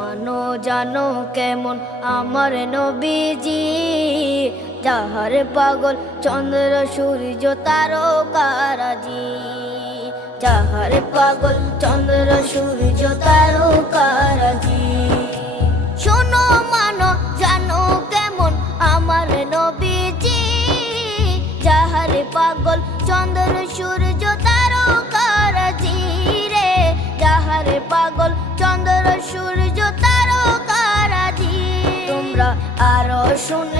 মানো জানো কেমন আমার নবীজি, যাহার পাগল চন্দ্র সূর্য তারকারাজি, যাহার পাগল চন্দ্র সূর্য তারকারাজি। শোনো মানো জানো কেমন আমার নবীজি, যাহার পাগল চন্দ্র সূর্য তারকারাজি রে, যাহার পাগল চন্দ্র সূর্য তারকারাজি। তোমরা আরো শুনে